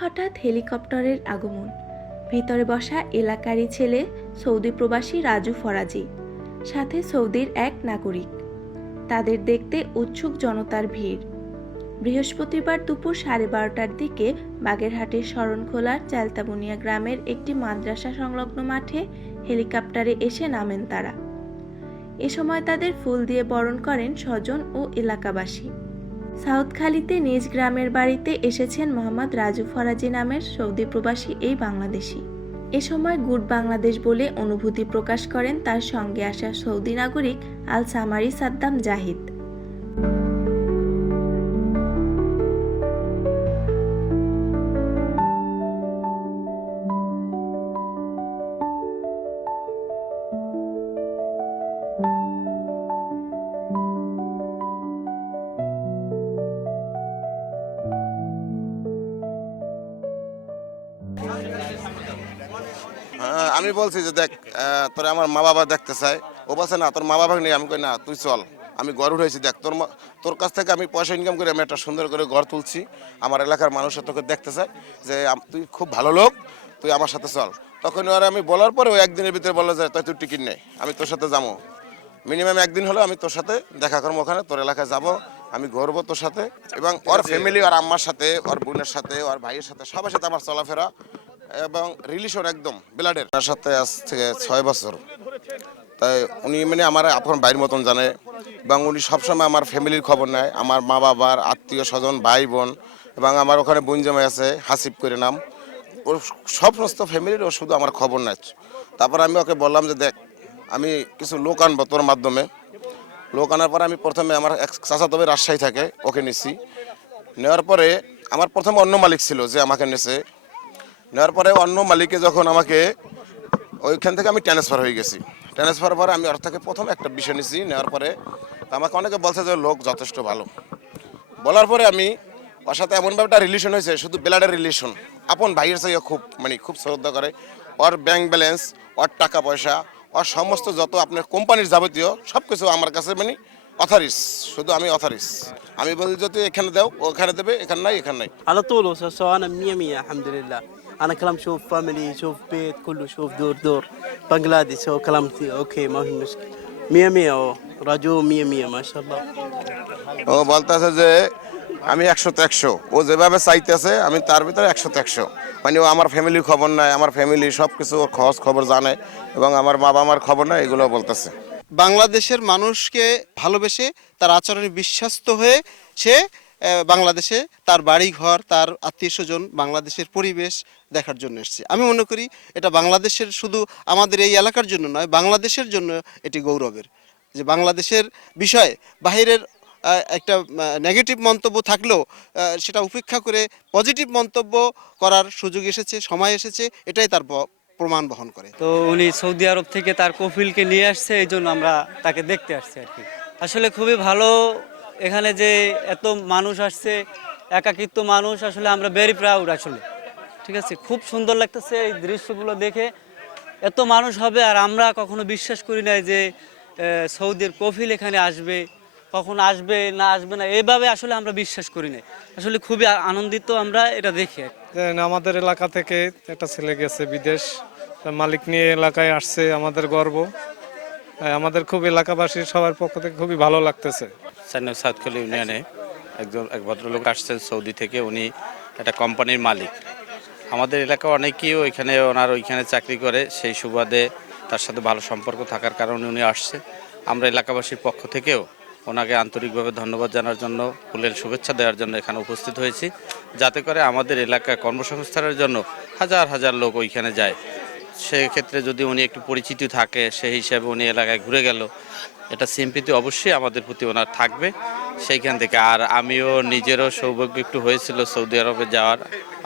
হঠাৎ হেলিকপ্টারের আগমন। ভিতরে বসা এলাকারই ছেলে সৌদি প্রবাসী রাজু ফরাজি, সাথে সৌদির এক নাগরিক। তাদের দেখতে উৎসুক জনতার ভিড়। বৃহস্পতিবার দুপুর সাড়ে বারোটার দিকে বাগেরহাটের শরণখোলার চালতাবুনিয়া গ্রামের একটি মাদ্রাসা সংলগ্ন মাঠে হেলিকপ্টারে এসে নামেন তারা। এ সময় তাদের ফুল দিয়ে বরণ করেন স্বজন ও এলাকাবাসী। সাউথখালীতে নিজ গ্রামের বাড়িতে এসেছেন মোহাম্মদ রাজু ফরাজি নামের সৌদি প্রবাসী এই বাংলাদেশি। এ সময় গুড বাংলাদেশ বলে অনুভূতি প্রকাশ করেন তার সঙ্গে আসা সৌদি নাগরিক আল সামারি সাদ্দাম জাহিদ। আমি বলছি যে দেখ তোরে আমার মা বাবা দেখতে চাই ও বলছে না তোর মা বাবা নেই। আমি কই না তুই চল আমি ঘর উঠেছি দেখ তোর তোর কাছ থেকে আমি পয়সা ইনকাম করে আমি একটা সুন্দর করে ঘর তুলছি। আমার এলাকার মানুষের তোকে দেখতে চাই যে তুই খুব ভালো লোক তুই আমার সাথে চল। তখন ওরা আমি বলার পরে ও একদিনের ভিতরে বলল যে তাই তুই টিকিট নেই আমি তোর সাথে যাব। মিনিমাম একদিন হলো আমি তোর সাথে দেখা করব ওখানে তোর এলাকায় যাব আমি ঘুরবো তোর সাথে। এবং ওর ফ্যামিলি ওর আম্মার সাথে ওর বোনের সাথে ওর ভাইয়ের সাথে সবার সাথে আমার চলাফেরা এবং রিলেশন একদম ব্লাডের। তার সাথে আজ থেকে ছয় বছর। তাই উনি মানে আমার আপন ভাইয়ের মতন জানে এবং উনি সবসময় আমার ফ্যামিলির খবর নেয়। আমার মা বাবার আত্মীয় স্বজন, ভাই বোন এবং আমার ওখানে বোন জামাই আছে, হাসিব করে নাম। ওর সব সমস্ত ফ্যামিলির ও শুধু আমার খবর নেয়। তারপর আমি ওকে বললাম যে, দেখ, আমি কিছু লোক আনব তোর মাধ্যমে। লোক আনার পরে আমি প্রথমে আমার এক চাচা তবে রাজশাহী থাকে, ওকে নিছি। নেওয়ার পরে আমার প্রথমে অন্য মালিক ছিল যে আমাকে নেছে। নেওয়ার পরে অন্য মালিকে যখন আমাকে ওইখান থেকে আমি ট্রান্সফার হয়ে গেছি। ট্রান্সফার পরে আমি ওর থেকে প্রথম একটা বিষয় নিয়েছি নেওয়ার পরে আমাকে অনেকে বলছে যে লোক যথেষ্ট ভালো। বলার পরে আমি ওর সাথে এমনভাবে একটা রিলেশন হয়েছে, শুধু ব্লাডের রিলেশন আপন ভাইয়ের চাইও খুব মানে খুব শ্রদ্ধা করে। ওর ব্যাংক ব্যালেন্স ওর টাকা পয়সা, ওর সমস্ত যত আপনার কোম্পানির যাবতীয় সব কিছু আমার কাছে মানে অথারিস শুধু আমি অথারিস আমি বলি যদি এখানে দাও, ওখানে দেবে, এখানে নাই এখানে নাই। আলো তো মিয়া মিয়া, আলহামদুলিল্লাহ। انا كلام شوف فاميلي شوف بيت كله شوف دور دور بنجلاديش هو كلام ثي- اوكي ما في مشكله مية مية هو راجو مية مية ما شاء الله ও বলতেছে যে আমি একশোতে একশো ও যেভাবে চাইতেছে আমি তার ভিতরে একশোতে একশো মানে ও আমার ফ্যামিলির খবর নাই আমার ফ্যামিলি সব কিছু ওর খোঁজ খবর জানে এবং আমার বাবা আমার খবর নাই এগুলো বলতেছে বাংলাদেশের মানুষকে ভালোবেসে তার আচরণে বিশ্বাস্ত হয়ে সে আহ, বাংলাদেশে তার বাড়ি ঘর তার আত্মীয় স্বজন বাংলাদেশের পরিবেশ দেখার জন্য এসেছে। আমি মনে করি এটা বাংলাদেশের শুধু আমাদের এই এলাকার জন্য নয়, বাংলাদেশের জন্য এটি গৌরবের। যে বাংলাদেশের বিষয়ে বাহিরের একটা নেগেটিভ মন্তব্য থাকলেও সেটা উপেক্ষা করে পজিটিভ মন্তব্য করার সুযোগ এসেছে, সময় এসেছে, এটাই তার প্রমাণ বহন করে। তো উনি সৌদি আরব থেকে তার কফিলকে নিয়ে আসছে, এই জন্য আমরা তাকে দেখতে আসছি আর কি। আসলে খুবই ভালো এখানে যে এত মানুষ আসছে, একাকিত্ব মানুষ, আসলে আমরা ভেরি প্রাউড আসলে। ঠিক আছে? খুব সুন্দর লাগতেছে এই দৃশ্যগুলো দেখে। এত মানুষ হবে আর আমরা কখনো বিশ্বাস করি নাই যে সৌদির কফিল এখানে আসবে, কখন আসবে, না আসবে না, এভাবে আসলে আমরা বিশ্বাস করি নাই। আসলে খুবই আনন্দিত আমরা এটা দেখি আমাদের এলাকা থেকে একটা ছেলে গেছে বিদেশ মালিক নিয়ে এলাকায় আসছে, আমাদের গর্ব। আমাদের খুব এলাকাবাসীর সবার পক্ষ থেকে খুবই ভালো লাগতেছে। স্থানীয় সাউথখালী ইউনিয়নে একজন এক ভদ্রলোক আসছেন সৌদি থেকে, উনি একটা কোম্পানির মালিক। আমাদের এলাকা অনেকেই ওইখানে ওনার ওইখানে চাকরি করে, সেই সুবাদে তার সাথে ভালো সম্পর্ক থাকার কারণে উনি আসছে। আমরা এলাকাবাসীর পক্ষ থেকেও ওনাকে আন্তরিকভাবে ধন্যবাদ জানার জন্য ফুলের শুভেচ্ছা দেওয়ার জন্য এখানে উপস্থিত হয়েছি। যাতে করে আমাদের এলাকায় কর্মসংস্থানের জন্য হাজার হাজার লোক ওইখানে যায়। সেক্ষেত্রে যদি উনি একটু পরিচিতি থাকে, সেই হিসাবে উনি এলাকায় ঘুরে গেল। এটা সিম্পিতি অবশ্যই আমাদের প্রতি ওনার থাকবে। সেইখান থেকে আর আমিও নিজেরও সৌভাগ্য একটু হয়েছিল সৌদি আরবে যাওয়ার,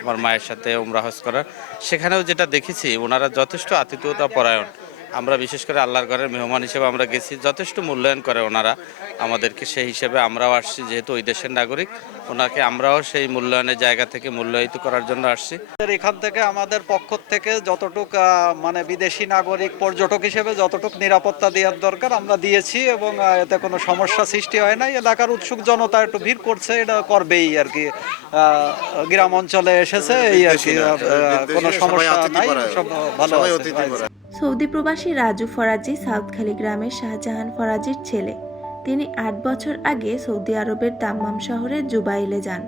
আমার মায়ের সাথে ওমরা হজ করার। সেখানেও যেটা দেখেছি, ওনারা যথেষ্ট আতিথ্যতা পরায়ণ। আমরা বিশেষ করে আল্লাহর ঘরের মেহমান হিসেবে আমরা গেছি। যথেষ্ট মূল্যায়ন করে ওনারা আমাদেরকে সেই হিসেবে আমরাও আসছি যেহেতু ওই দেশের নাগরিক। ওনাকে আমরাও সেই মূল্যায়নের জায়গা থেকে মূল্যায়িত করার জন্য আসছি। এখান থেকে আমাদের পক্ষ থেকে যতটুক মানে বিদেশি নাগরিক পর্যটক হিসেবে যতটুক নিরাপত্তা দেওয়ার দরকার আমরা দিয়েছি এবং এতে কোনো সমস্যা সৃষ্টি হয় নাই। এলাকার উৎসুক জনতা একটু ভিড় করছে এটা করবেই আর কি। আহ, গ্রাম অঞ্চলে এসেছে এই আর কি আহ, কোনো সমস্যা নাই সব ভালো সৌদি প্রবাসী রাজু ফরাজি সাউথখালি গ্রামের শাহজাহান ফরাজির ছেলে। তিনি আট বছর আগে সৌদি আরবের দাম্মাম শহরে জুবাইলে যান।